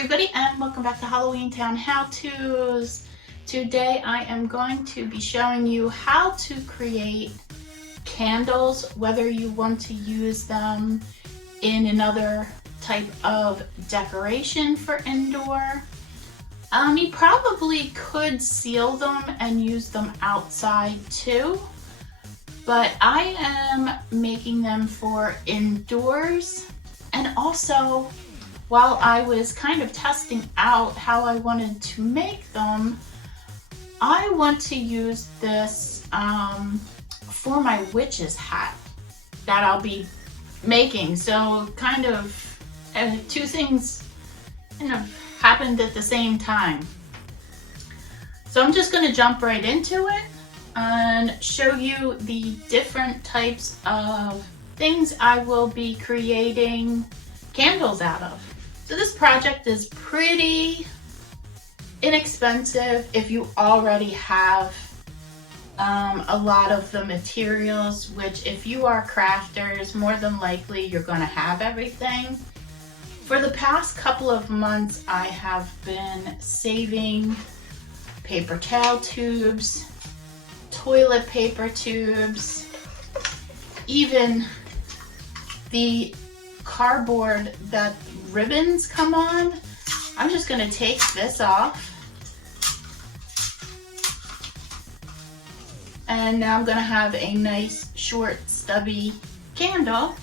everybody, and welcome back to Halloween Town How-Tos. Today I am going to be showing you how to create candles, whether you want to use them in another type of decoration for indoor. You probably could seal them and use them outside too, but I am making them for indoors. And also, while I was kind of testing out how I wanted to make them, I want to use this for my witch's hat that I'll be making. So kind of two things kind of happened at the same time. So I'm just going to jump right into it and show you the different types of things I will be creating candles out of. So this project is pretty inexpensive if you already have a lot of the materials, which if you are crafters, more than likely you're going to have everything. For the past couple of months, I have been saving paper towel tubes, toilet paper tubes, even the cardboard that ribbons come on. I'm just going to take this off, and now I'm going to have a nice short stubby candle.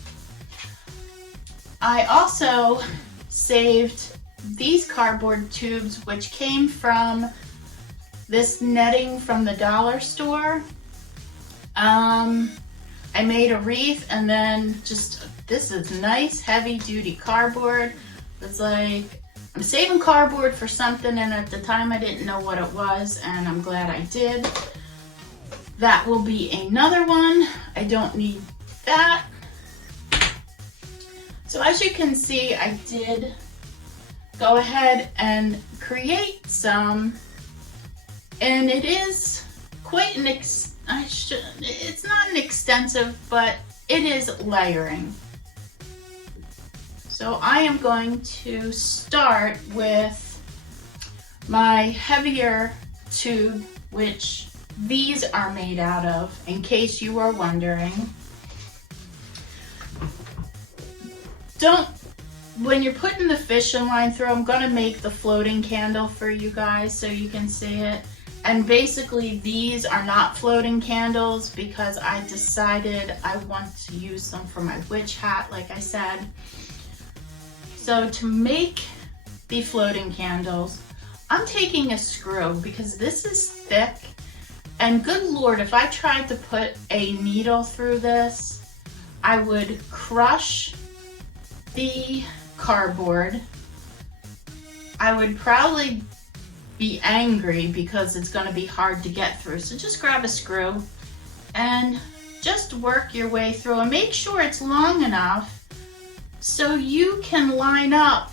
I also saved these cardboard tubes, which came from this netting from the dollar store. I made a wreath, and then this is nice heavy duty cardboard. It's like, I'm saving cardboard for something, and at the time I didn't know what it was, and I'm glad I did. That will be another one. I don't need that. So as you can see, I did go ahead and create some, and it is quite an it's not an extensive, but it is layering. So I am going to start with my heavier tube, which these are made out of, in case you are wondering. When you're putting the fishing line through, I'm gonna make the floating candle for you guys so you can see it. And basically these are not floating candles because I decided I want to use them for my witch hat, like I said. So to make the floating candles, I'm taking a screw because this is thick, and good Lord, if I tried to put a needle through this, I would crush the cardboard. I would probably be angry because it's going to be hard to get through. So just grab a screw and just work your way through, and make sure it's long enough so you can line up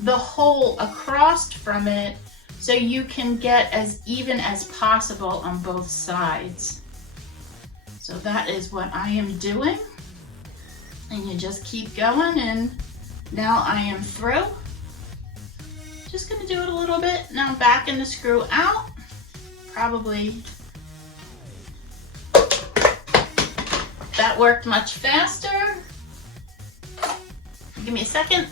the hole across from it so you can get as even as possible on both sides. So that is what I am doing, and you just keep going, and now I am through. Just gonna do it a little bit. Now I'm backing the screw out. Probably that worked much faster. Give me a second.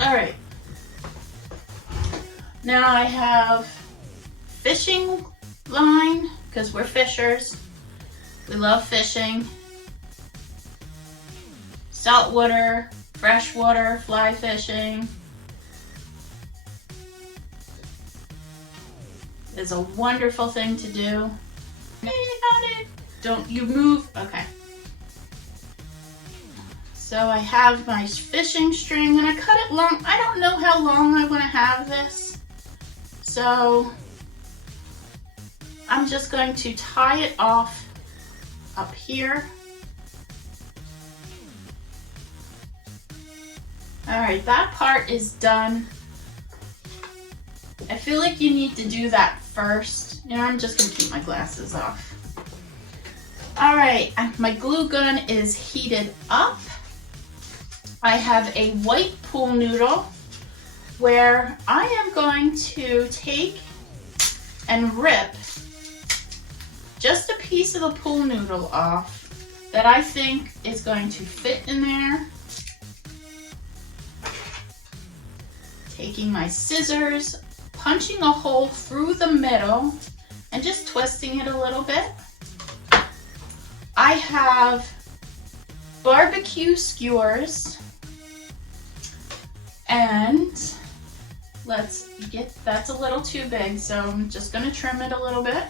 All right. Now I have fishing line, because we're fishers. We love fishing. Saltwater, freshwater, fly fishing is a wonderful thing to do. Hey, got it. Don't you move. Okay. So I have my fishing string, and I cut it long. I don't know how long I want to have this, so I'm just going to tie it off up here. All right, that part is done. I feel like you need to do that first. You know, I'm just gonna keep my glasses off. All right, my glue gun is heated up. I have a white pool noodle where I am going to take and rip just a piece of the pool noodle off that I think is going to fit in there. Taking my scissors, punching a hole through the middle, and just twisting it a little bit. I have barbecue skewers, and that's a little too big, so I'm just gonna trim it a little bit.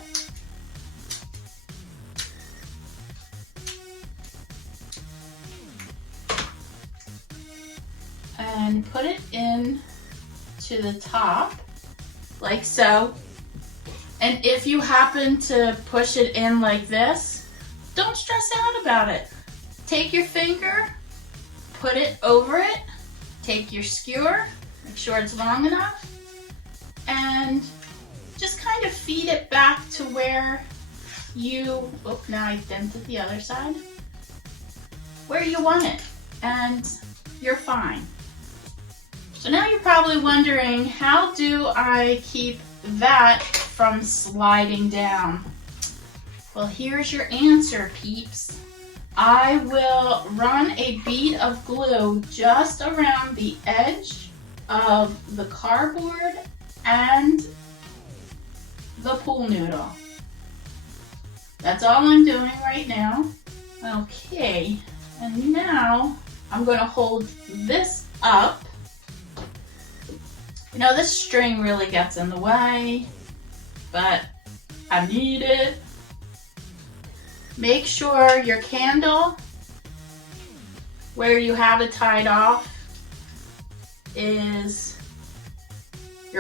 And put it in to the top, like so. And if you happen to push it in like this, don't stress out about it. Take your finger, put it over it, take your skewer, make sure it's long enough, and just kind of feed it back to where you, oh, now I dented the other side, where you want it, and you're fine. So now you're probably wondering, how do I keep that from sliding down? Well, here's your answer, peeps. I will run a bead of glue just around the edge of the cardboard and the pool noodle. That's all I'm doing right now. Okay, and now I'm going to hold this up. You know, this string really gets in the way, but I need it. Make sure your candle, where you have it tied off, you're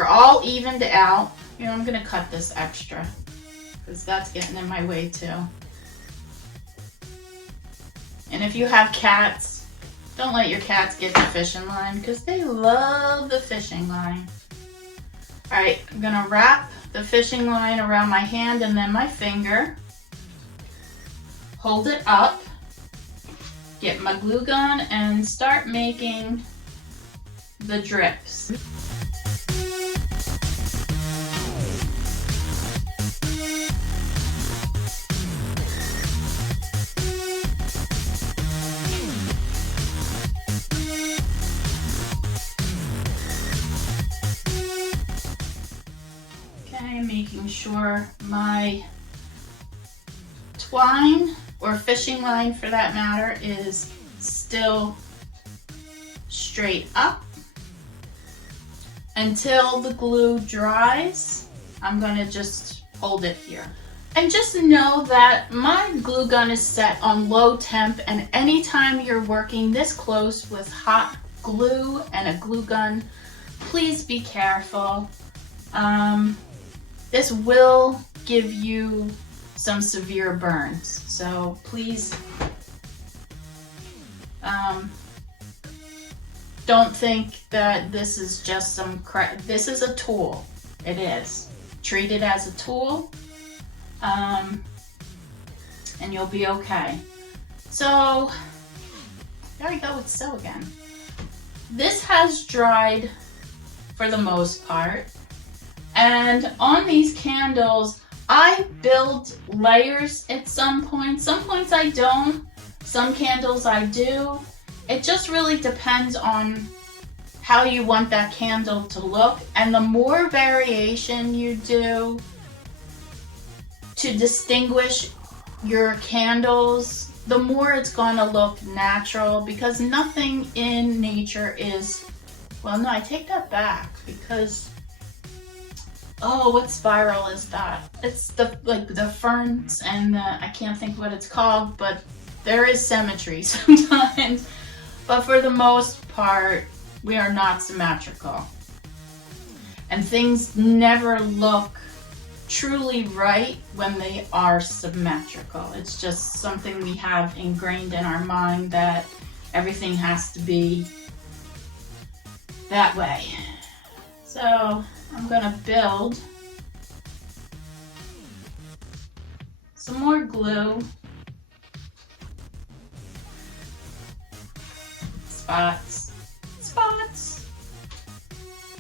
all evened out. You know, I'm gonna cut this extra because that's getting in my way too. And if you have cats, don't let your cats get the fishing line because they love the fishing line. All right, I'm gonna wrap the fishing line around my hand and then my finger. Hold it up, get my glue gun and start making the drips. Making sure my twine, or fishing line for that matter, is still straight up. Until the glue dries, I'm going to just hold it here. And just know that my glue gun is set on low temp, and anytime you're working this close with hot glue and a glue gun, please be careful. This will give you some severe burns, so please don't think that this is just some crap. This is a tool. It is. Treat it as a tool, and you'll be okay. So, there we go with sew again. This has dried for the most part. And on these candles, I build layers at some points. Some points I don't. Some candles I do. It just really depends on how you want that candle to look. And the more variation you do to distinguish your candles, the more it's going to look natural, because nothing in nature is, well, no, I take that back because, oh, what spiral is that? It's the ferns and I can't think what it's called, but there is symmetry sometimes. But for the most part, we are not symmetrical. And things never look truly right when they are symmetrical. It's just something we have ingrained in our mind that everything has to be that way. So I'm gonna build some more glue. spots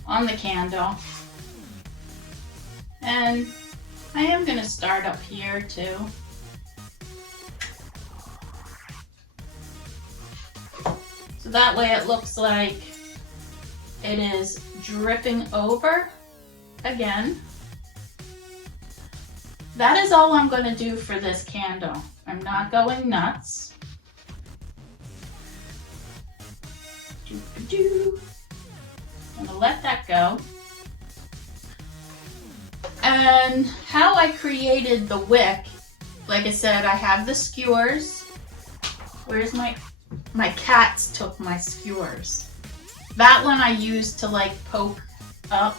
on the candle. And I am going to start up here too. So that way it looks like it is dripping over again. That is all I'm going to do for this candle. I'm not going nuts. I'm going to let that go. And how I created the wick, like I said, I have the skewers. Where's my cats took my skewers. That one I used to like poke up.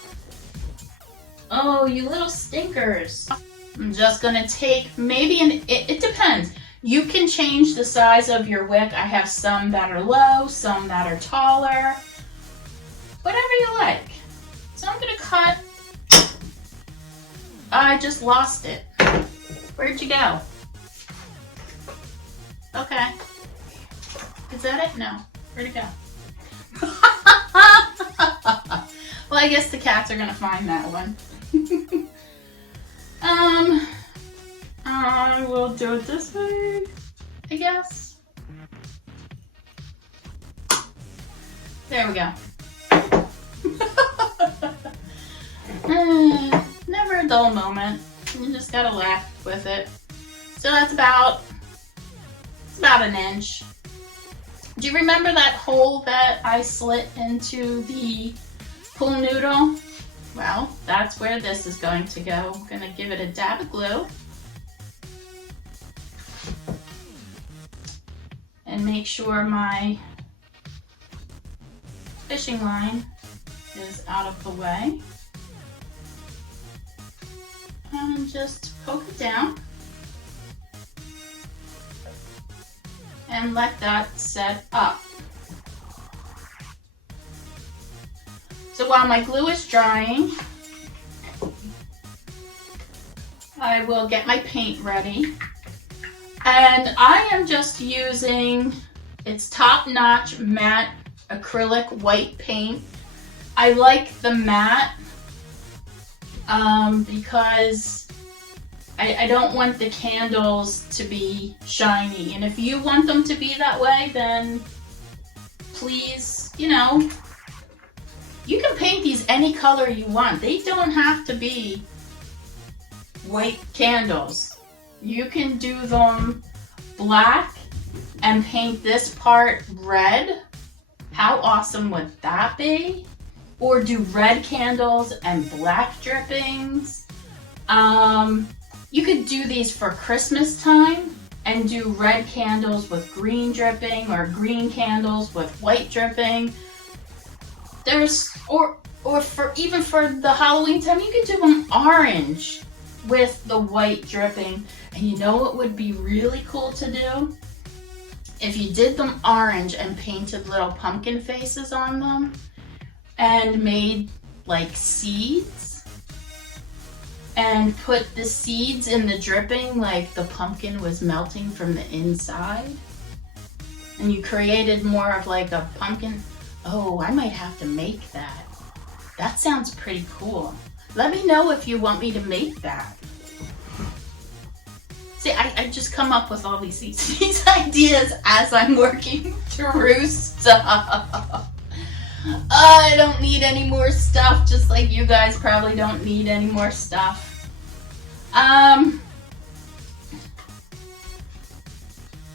Oh, you little stinkers. I'm just gonna take maybe it depends. You can change the size of your wick. I have some that are low, some that are taller. Whatever you like. So I'm gonna cut. I just lost it. Where'd you go? Okay. Is that it? No. Where'd it go? Well, I guess the cats are gonna find that one. I will do it this way, I guess. There we go. Never a dull moment. You just gotta laugh with it. So that's about an inch. Do you remember that hole that I slit into the pool noodle? Well, that's where this is going to go. I'm gonna give it a dab of glue. And make sure my fishing line is out of the way. And just poke it down. And let that set up. So while my glue is drying, I will get my paint ready. And I am just using, it's top-notch matte acrylic white paint. I like the matte because I don't want the candles to be shiny. And if you want them to be that way, then please, you know, you can paint these any color you want. They don't have to be white candles. You can do them black and paint this part red. How awesome would that be? Or do red candles and black drippings. You could do these for Christmas time and do red candles with green dripping or green candles with white dripping. Or for even for the Halloween time, you could do them orange with the white dripping. And you know what would be really cool to do? If you did them orange and painted little pumpkin faces on them and made like seeds and put the seeds in the dripping like the pumpkin was melting from the inside. And you created more of like a pumpkin. Oh, I might have to make that. That sounds pretty cool. Let me know if you want me to make that. See, I just come up with all these ideas as I'm working through stuff. I don't need any more stuff, just like you guys probably don't need any more stuff.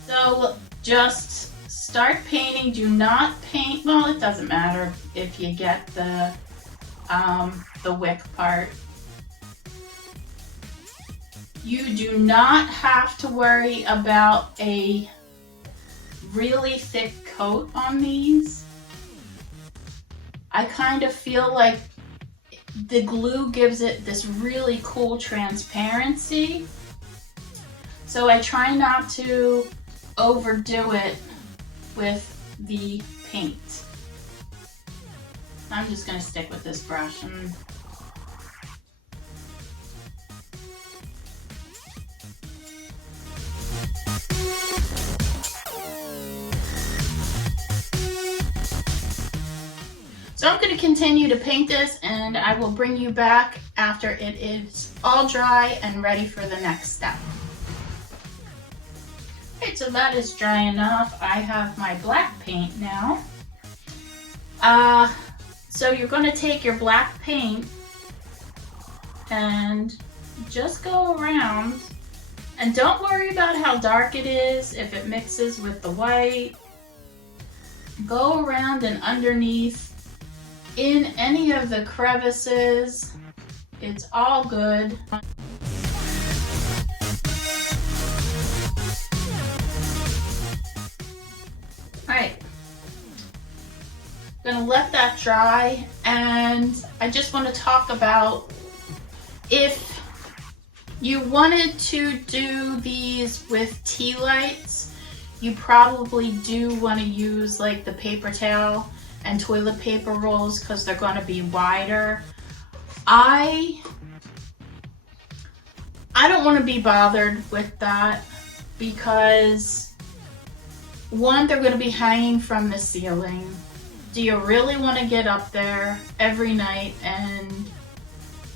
So just start painting. Do not paint, well, it doesn't matter if you get the wick part. You do not have to worry about a really thick coat on these. I kind of feel like the glue gives it this really cool transparency. So I try not to overdo it with the paint. I'm just going to stick with this brush. So I'm going to continue to paint this, and I will bring you back after it is all dry and ready for the next step. Okay, so that is dry enough. I have my black paint now. So you're going to take your black paint and just go around, and don't worry about how dark it is if it mixes with the white. Go around and underneath in any of the crevices. It's all good. Alright, I'm gonna let that dry, and I just want to talk about, if you wanted to do these with tea lights, you probably do want to use like the paper towel and toilet paper rolls because they're going to be wider. I don't want to be bothered with that because, one, they're going to be hanging from the ceiling. Do you really want to get up there every night and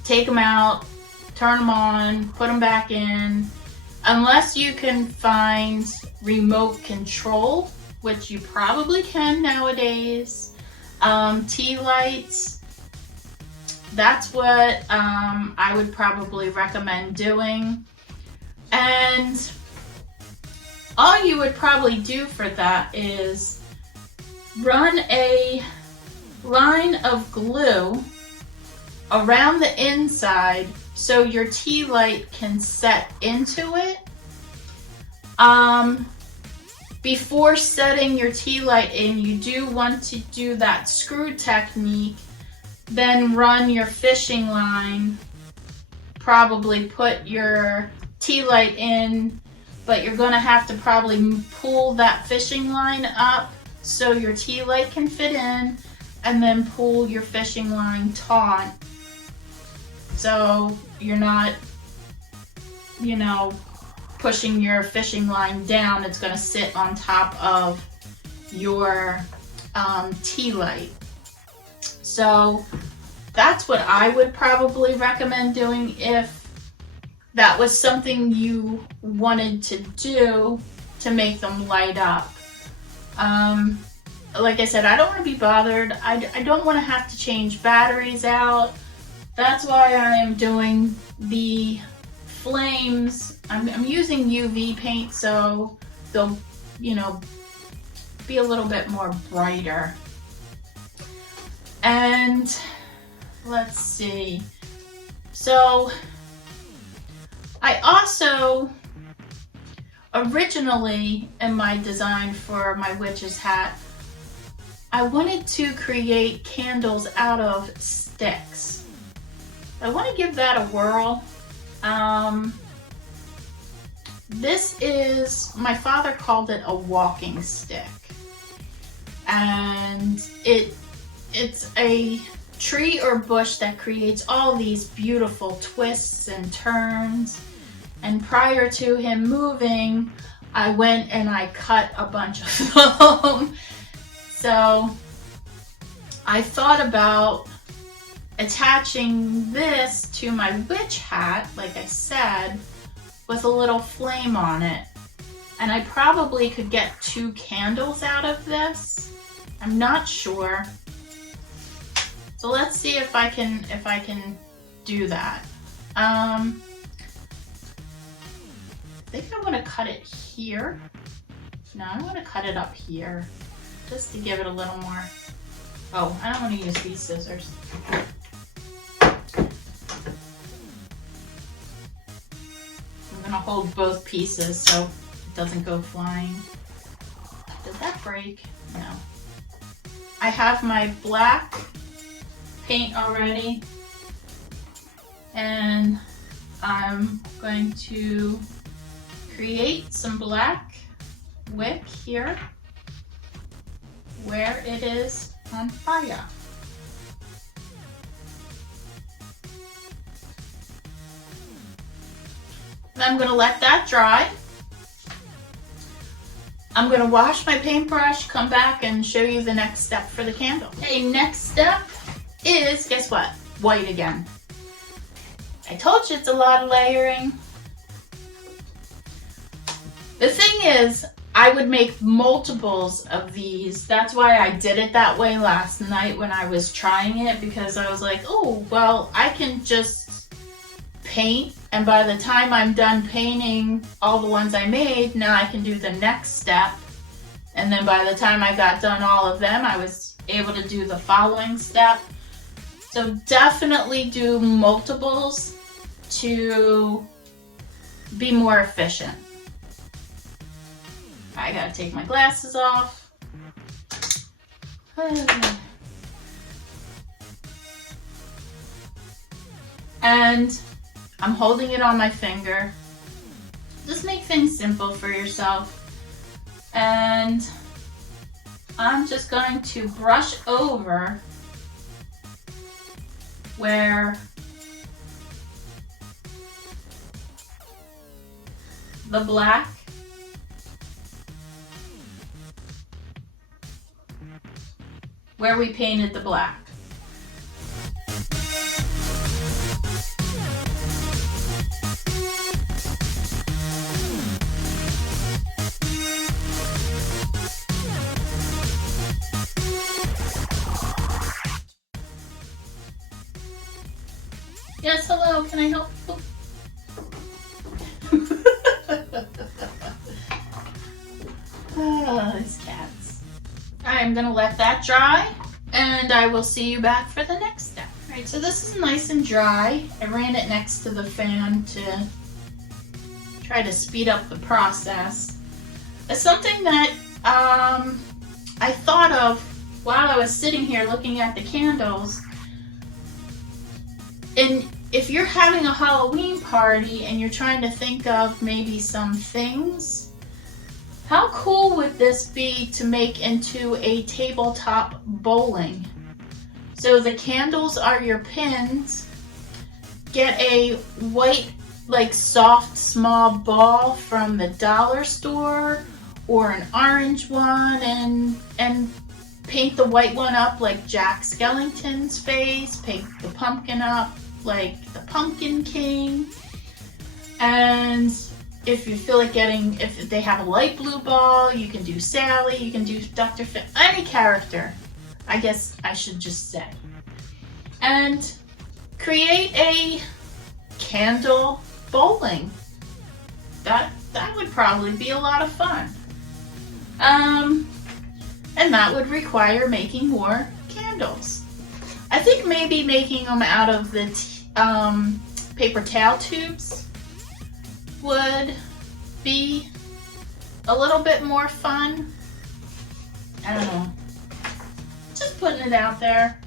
take them out, turn them on, put them back in? Unless you can find remote control, which you probably can nowadays. Tea lights, that's what I would probably recommend doing. And all you would probably do for that is run a line of glue around the inside so your tea light can set into it. Before setting your tea light in, you do want to do that screw technique, then run your fishing line, probably put your tea light in, but you're going to have to probably pull that fishing line up so your tea light can fit in, and then pull your fishing line taut so you're not, you know, pushing your fishing line down. It's going to sit on top of your tea light. So that's what I would probably recommend doing if that was something you wanted to do to make them light up. Like I said, I don't want to be bothered. I don't want to have to change batteries out. That's why I am doing the flames. I'm using UV paint, so they'll, you know, be a little bit more brighter. And let's see. So I also, originally in my design for my witch's hat, I wanted to create candles out of sticks. I want to give that a whirl. This is, my father called it a walking stick, and it's a tree or bush that creates all these beautiful twists and turns. And prior to him moving, I went and I cut a bunch of them. So I thought about attaching this to my witch hat, like I said, with a little flame on it. And I probably could get 2 candles out of this. I'm not sure. So let's see if I can do that. I think I want to cut it here. No, I want to cut it up here just to give it a little more. Oh, I don't want to use these scissors. I'm going to hold both pieces so it doesn't go flying. Did that break? No. I have my black paint already, and I'm going to create some black wick here where it is on fire. And I'm going to let that dry. I'm gonna wash my paintbrush, come back and show you the next step for the candle. Okay, next step is, guess what? White again. I told you it's a lot of layering. The thing is, I would make multiples of these. That's why I did it that way last night when I was trying it, because I was like, oh, well, I can just paint, and by the time I'm done painting all the ones I made, now I can do the next step. And then by the time I got done all of them, I was able to do the following step. So definitely do multiples to be more efficient. I gotta take my glasses off. And I'm holding it on my finger. Just make things simple for yourself. And I'm just going to brush over where the black where we painted the black. Yes, hello, can I help you? Oh, these cats. I'm gonna let that dry, and I will see you back for the next step. All right, so this is nice and dry. I ran it next to the fan to try to speed up the process. It's something that I thought of while I was sitting here looking at the candles. And if you're having a Halloween party and you're trying to think of maybe some things, how cool would this be to make into a tabletop bowling? So the candles are your pins. Get a white, like soft, small ball from the dollar store or an orange one, and paint the white one up like Jack Skellington's face. Paint the pumpkin up like the Pumpkin King. And if you feel like getting, if they have a light blue ball, you can do Sally, you can do Dr. Phil, any character, I guess I should just say. And create a candle bowling. That would probably be a lot of fun. And that would require making more candles. I think maybe making them out of the paper towel tubes would be a little bit more fun. I don't know. Just putting it out there.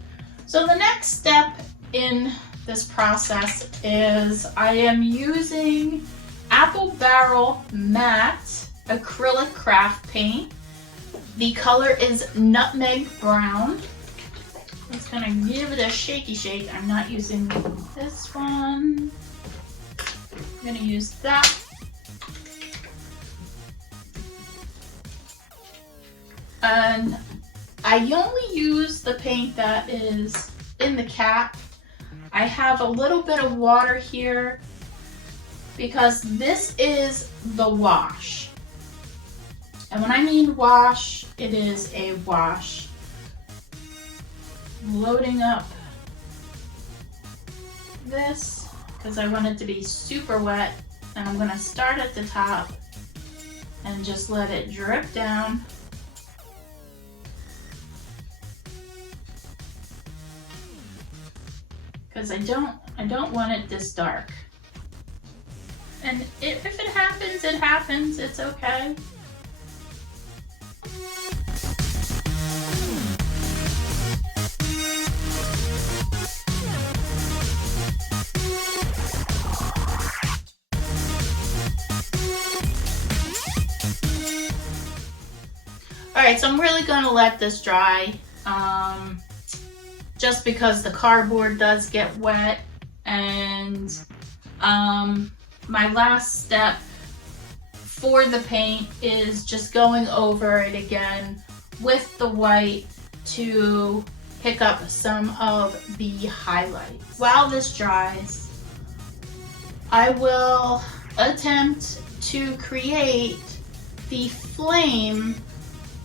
So the next step in this process is I am using Apple Barrel Matte Acrylic Craft Paint. The color is Nutmeg Brown. I'm just gonna give it a shaky shake. I'm not using this one. I'm gonna use that. And I only use the paint that is in the cap. I have a little bit of water here because this is the wash. And when I mean wash, it is a wash. I'm loading up this because I want it to be super wet, and I'm gonna start at the top and just let it drip down. Because I don't want it this dark. And if it happens, it happens. It's okay. Alright, so I'm really going to let this dry. Just because the cardboard does get wet, and my last step for the paint is just going over it again with the white to pick up some of the highlights. While this dries, I will attempt to create the flame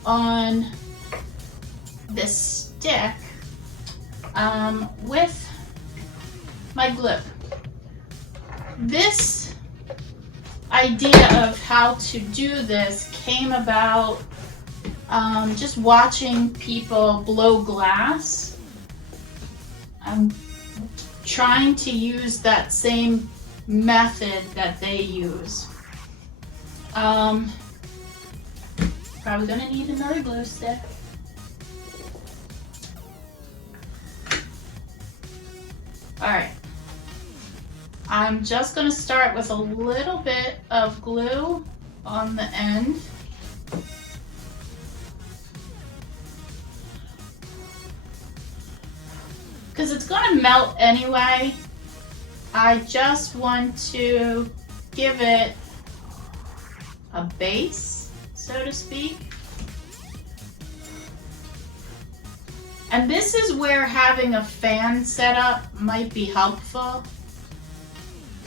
on this stick with my glue. This idea of how to do this came about just watching people blow glass. I'm trying to use that same method that they use. Probably gonna need another glue stick. All right. I'm just gonna start with a little bit of glue on the end. Because it's gonna melt anyway. I just want to give it a base, so to speak. And this is where having a fan set up might be helpful.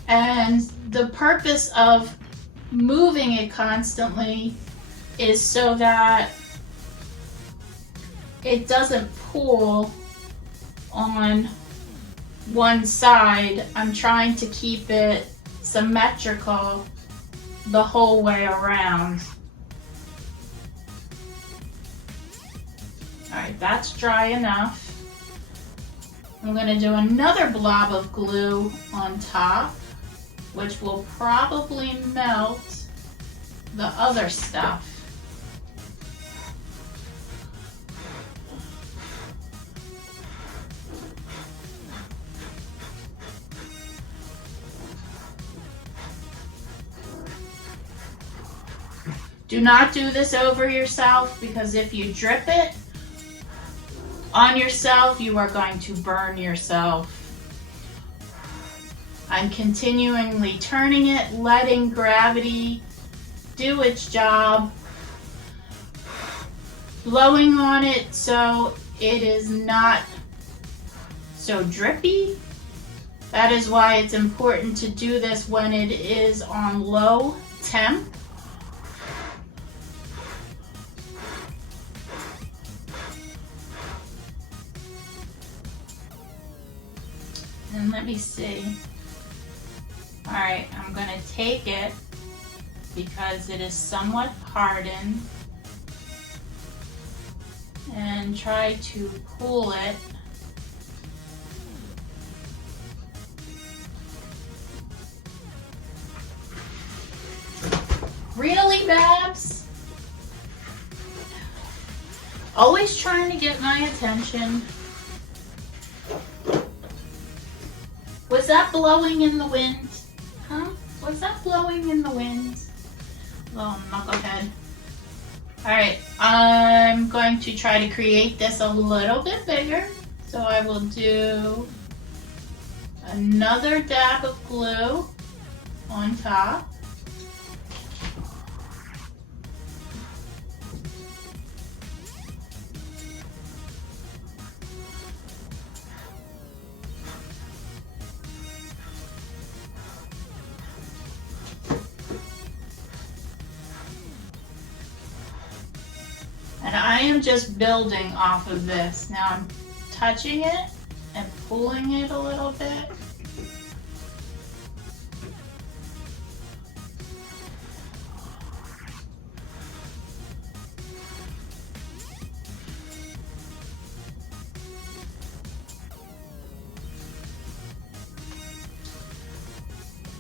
And the purpose of moving it constantly is so that it doesn't pool on one side. I'm trying to keep it symmetrical the whole way around. All right, that's dry enough. I'm going to do another blob of glue on top, which will probably melt the other stuff. Do not do this over yourself, because if you drip it on yourself, you are going to burn yourself. I'm continually turning it, letting gravity do its job, blowing on it so it is not so drippy. That is why it's important to do this when it is on low temp. And let me see. All right, I'm going to take it because it is somewhat hardened and try to pull it. Really, Babs? Always trying to get my attention. Was that blowing in the wind? Huh? Was that blowing in the wind? Little knucklehead. Alright, I'm going to try to create this a little bit bigger. So I will do another dab of glue on top. And I am just building off of this. Now I'm touching it and pulling it a little bit.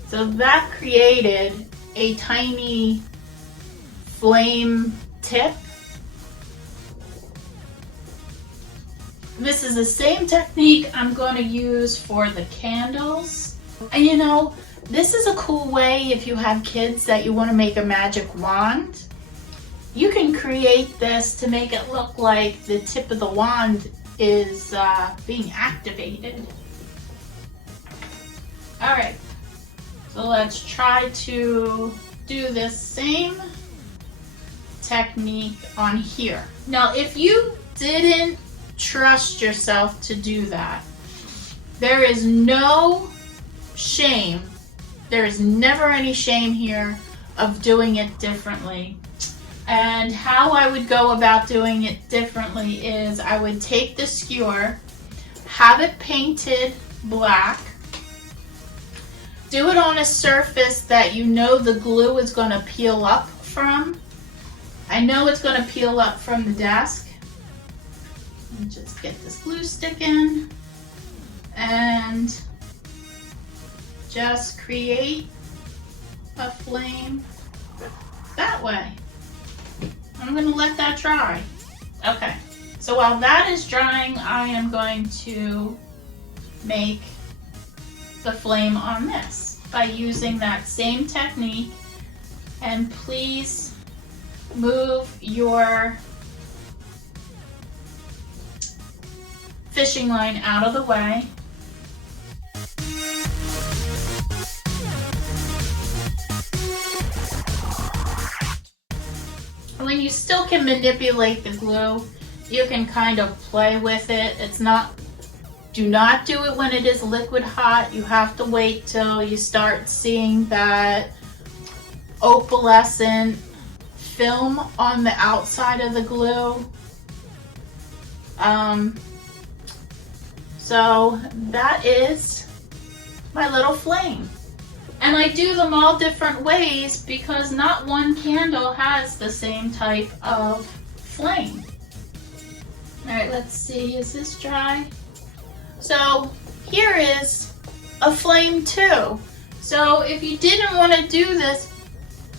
So that created a tiny flame tip. This is the same technique I'm going to use for the candles. And you know, this is a cool way if you have kids that you want to make a magic wand. You can create this to make it look like the tip of the wand is being activated. All right, so let's try to do this same technique on here. Now, if you didn't trust yourself to do that, there is no shame. There is never any shame here of doing it differently. And how I would go about doing it differently is I would take the skewer, have it painted black, do it on a surface that you know the glue is going to peel up from. I know it's going to peel up from the desk. Just get this glue stick in and just create a flame that way. I'm going to let that dry. Okay, so while that is drying, I am going to make the flame on this by using that same technique. And please move your fishing line out of the way. When you still can manipulate the glue, you can kind of play with it. Do not do it when it is liquid hot. You have to wait till you start seeing that opalescent film on the outside of the glue. So that is my little flame. And I do them all different ways because not one candle has the same type of flame. All right, let's see, is this dry? So here is a flame too. So if you didn't want to do this,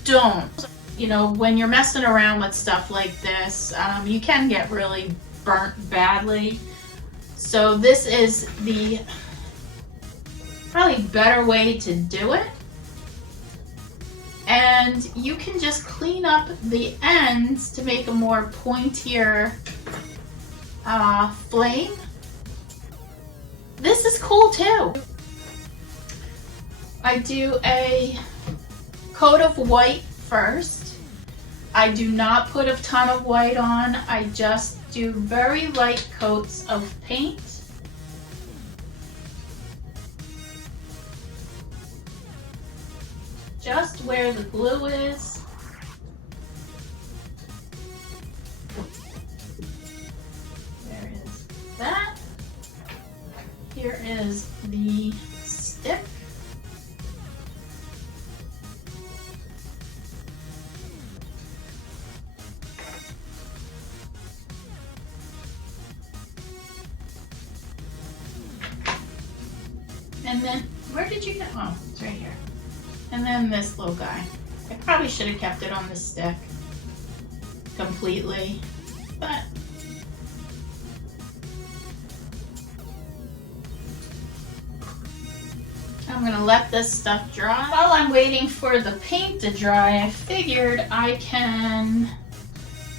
don't. You know, when you're messing around with stuff like this, you can get really burnt badly. So this is the probably better way to do it. And you can just clean up the ends to make a more pointier flame. This is cool too. I do a coat of white first. I do not put a ton of white on. I just do very light coats of paint. Just where the glue is. There is that. Here is the stick. And then, where did you get? Oh, it's right here. And then this little guy. I probably should have kept it on the stick completely, but I'm gonna let this stuff dry. While I'm waiting for the paint to dry, I figured I can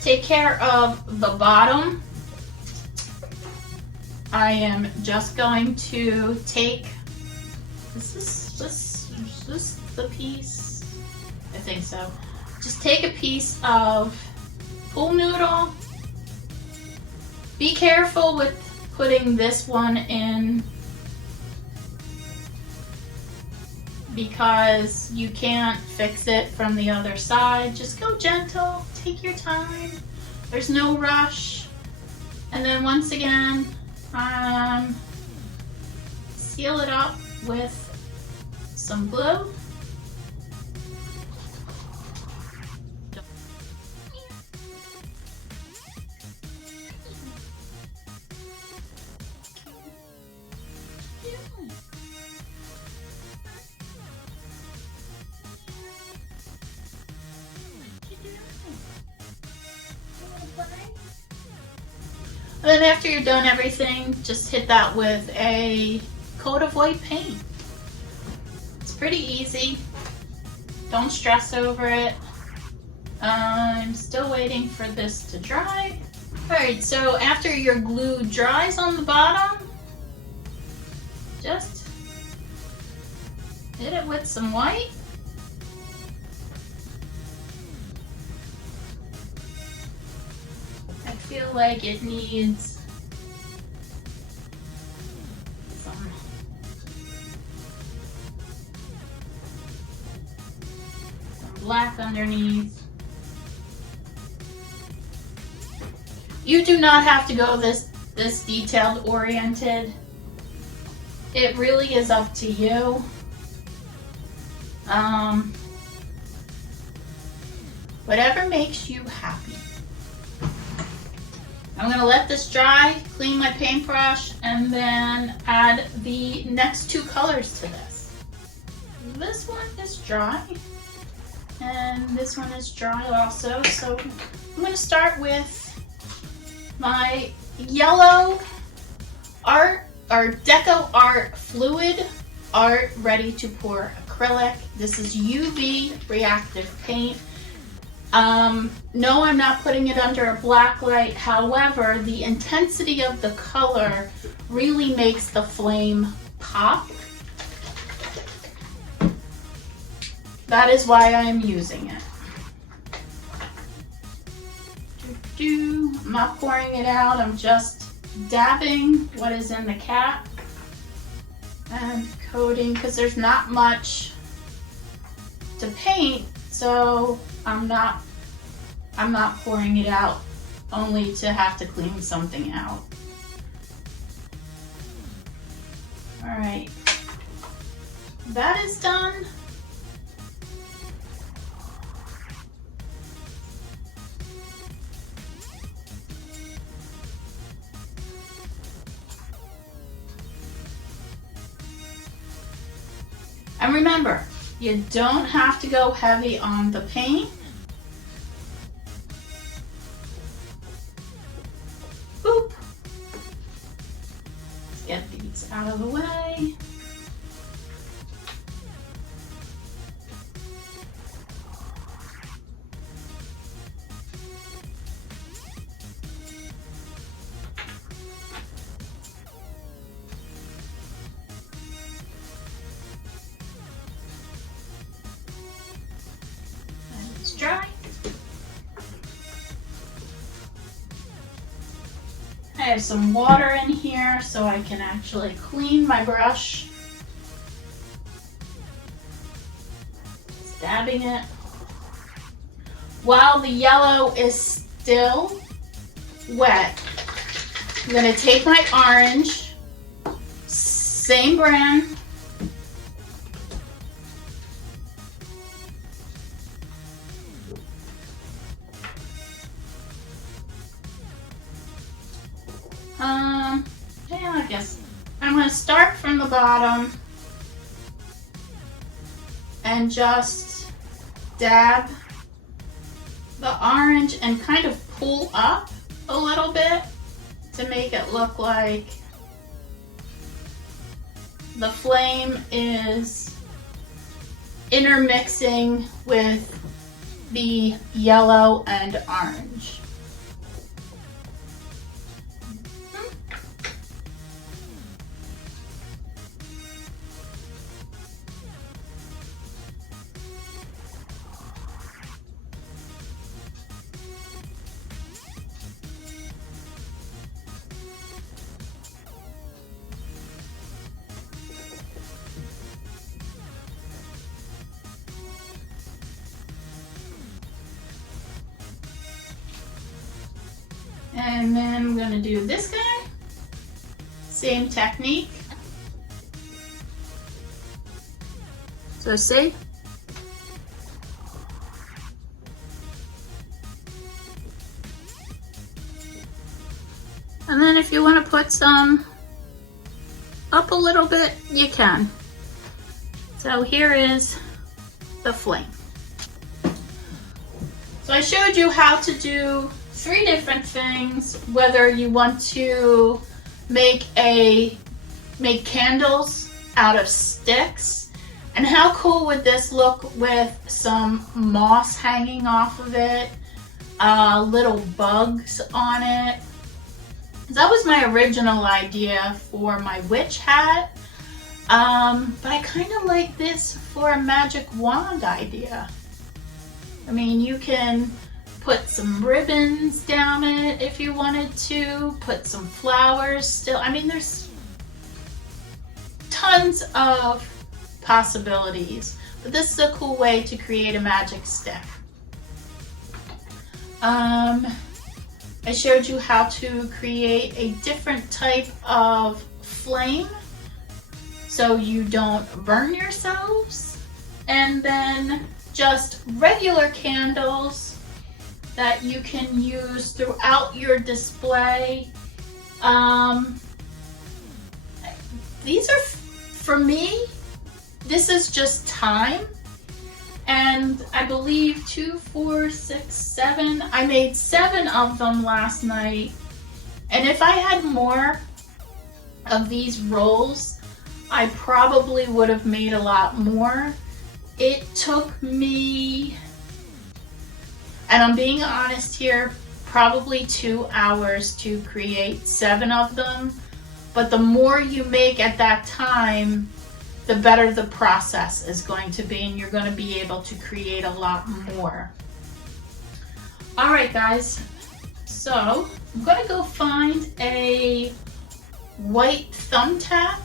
take care of the bottom. I am just going to take, is this the piece? I think so. Just take a piece of pool noodle. Be careful with putting this one in because you can't fix it from the other side. Just go gentle, take your time. There's no rush. And then once again, seal it up with some glue. And then after you're done everything, just hit that with a coat of white paint. It's pretty easy. Don't stress over it. I'm still waiting for this to dry. Alright, so after your glue dries on the bottom, just hit it with some white. feel like it needs some black underneath. You do not have to go this detailed oriented. It really is up to you. Whatever makes you happy. I'm gonna let this dry, clean my paintbrush, and then add the next two colors to this. This one is dry, and this one is dry also. So I'm gonna start with my yellow art or Deco Art Fluid Art Ready to Pour Acrylic. This is UV reactive paint. No, I'm not putting it under a black light. However, the intensity of the color really makes the flame pop. That is why I'm using it. I'm not pouring it out, I'm just dabbing what is in the cap and coating, because there's not much to paint, so I'm not pouring it out only to have to clean something out. All right, that is done. And remember, you don't have to go heavy on the paint. Boop. Let's get these out of the way. Dry. I have some water in here so I can actually clean my brush. Just dabbing it. While the yellow is still wet, I'm going to take my orange, same brand, yeah, I guess I'm going to start from the bottom and just dab the orange and kind of pull up a little bit to make it look like the flame is intermixing with the yellow and orange. And then I'm going to do this guy, same technique. So see? And then if you want to put some up a little bit, you can. So here is the flame. So I showed you how to do 3 different things, whether you want to make candles out of sticks, and how cool would this look with some moss hanging off of it, little bugs on it. That was my original idea for my witch hat, but I kind of like this for a magic wand idea. I mean, you can put some ribbons down it if you wanted to, put some flowers still. I mean, there's tons of possibilities, but this is a cool way to create a magic stick. I showed you how to create a different type of flame so you don't burn yourselves, and then just regular candles that you can use throughout your display. These are, for me, this is just time. And I believe 2, 4, 6, 7. I made 7 of them last night. And if I had more of these rolls, I probably would have made a lot more. It took me, and I'm being honest here, probably 2 hours to create 7 of them. But the more you make at that time, the better the process is going to be, and you're going to be able to create a lot more. All right, guys, so I'm going to go find a white thumbtack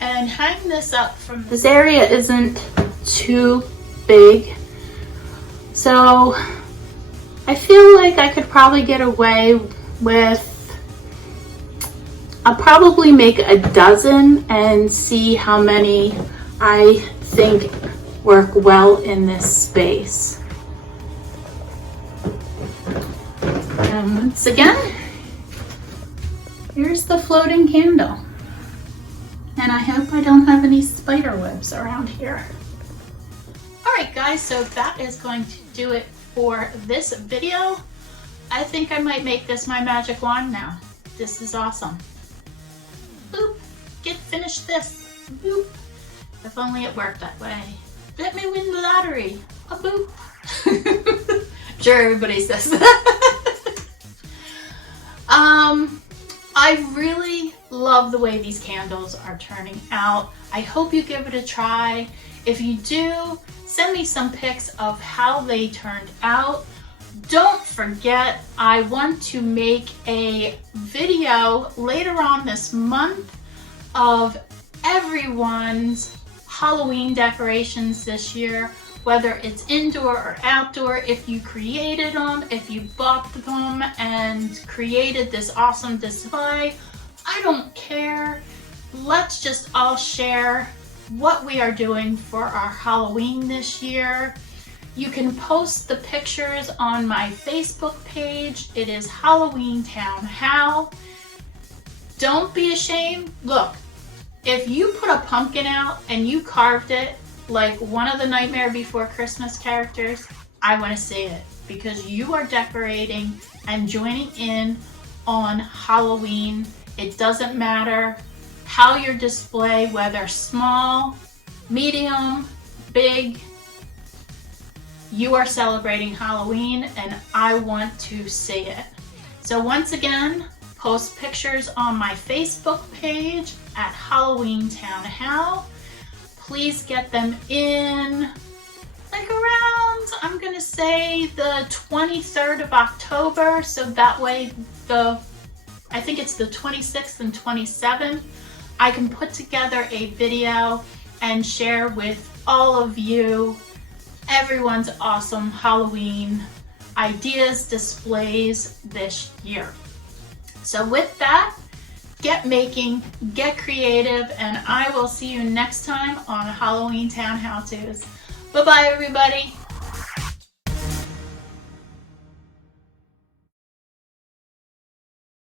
and hang this up from this area isn't too big, so I feel like I could probably get away with, I'll probably make a dozen and see how many I think work well in this space. And once again, here's the floating candle. And I hope I don't have any spider webs around here. All right, guys, so that is going to do it for this video. I think I might make this my magic wand now. This is awesome. Boop, finish this. Boop. If only it worked that way. Let me win the lottery. A boop. Sure, everybody says that. I really love the way these candles are turning out. I hope you give it a try. If you do, send me some pics of how they turned out. Don't forget, I want to make a video later on this month of everyone's Halloween decorations this year, whether it's indoor or outdoor, if you created them, if you bought them and created this awesome display. I don't care. Let's just all share what we are doing for our Halloween this year. You can post the pictures on my Facebook page. It is Halloween Town How. Don't be ashamed. Look, if you put a pumpkin out and you carved it like one of the Nightmare Before Christmas characters, I want to see it, because you are decorating and joining in on Halloween. It doesn't matter how your display, whether small, medium, big, you are celebrating Halloween, and I want to see it. So once again, post pictures on my Facebook page at Halloween Town How. Please get them in like around, I'm gonna say the 23rd of October, so that way I think it's the 26th and 27th, I can put together a video and share with all of you everyone's awesome Halloween ideas, displays this year. So with that, get making, get creative, and I will see you next time on Halloween Town How To's. Bye-bye, everybody.